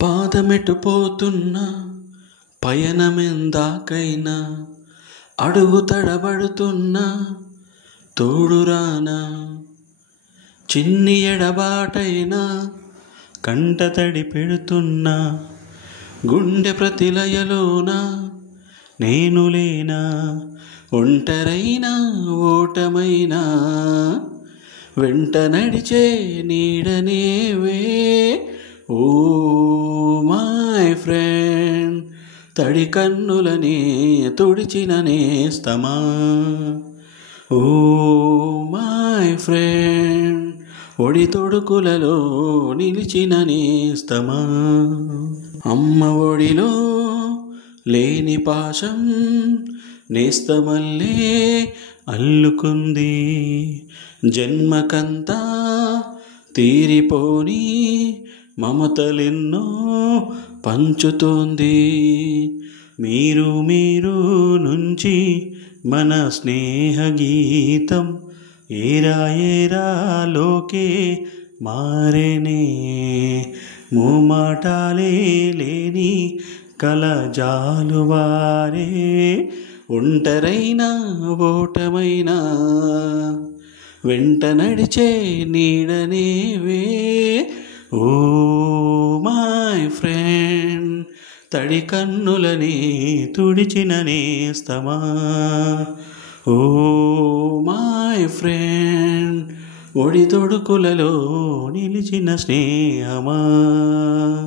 పాదమెట్టుపోతున్నా పయనమెందాకైనా అడుగు తడబడుతున్నా తోడురానా చిన్ని ఎడబాటైనా కంట తడి పెడుతున్నా గుండె ప్రతిలయలోన నేను లేనా ఒంటరైనా ఓటమైనా వెంట నడిచే నీడనేవే ఓ మై ఫ్రెండ్ తడి కన్నులనే తుడిచిన నేస్తమా ఓ మై ఫ్రెండ్ ఒడి తొడుకులలో నిలిచిన నేస్తమా అమ్మ ఒడిలో లేని పాశం నేస్తమల్లే అల్లుకుంది జన్మకంతా తీరిపోని మమతలెన్నో పంచుతోంది మీరు నుంచి మన స్నేహ గీతం ఏరా ఏరాలోకే మారేనే మూమాటాలే లేని కలజాలువారే ఒంటరైనా ఓటమైనా వెంట నడిచే నీడనేవే ఓ మై ఫ్రెండ్ తడి కన్నులని తుడిచిన నేస్తమా ఓ మై ఫ్రెండ్ ఒడి తొడుకులలో నిలిచిన స్నేహమా.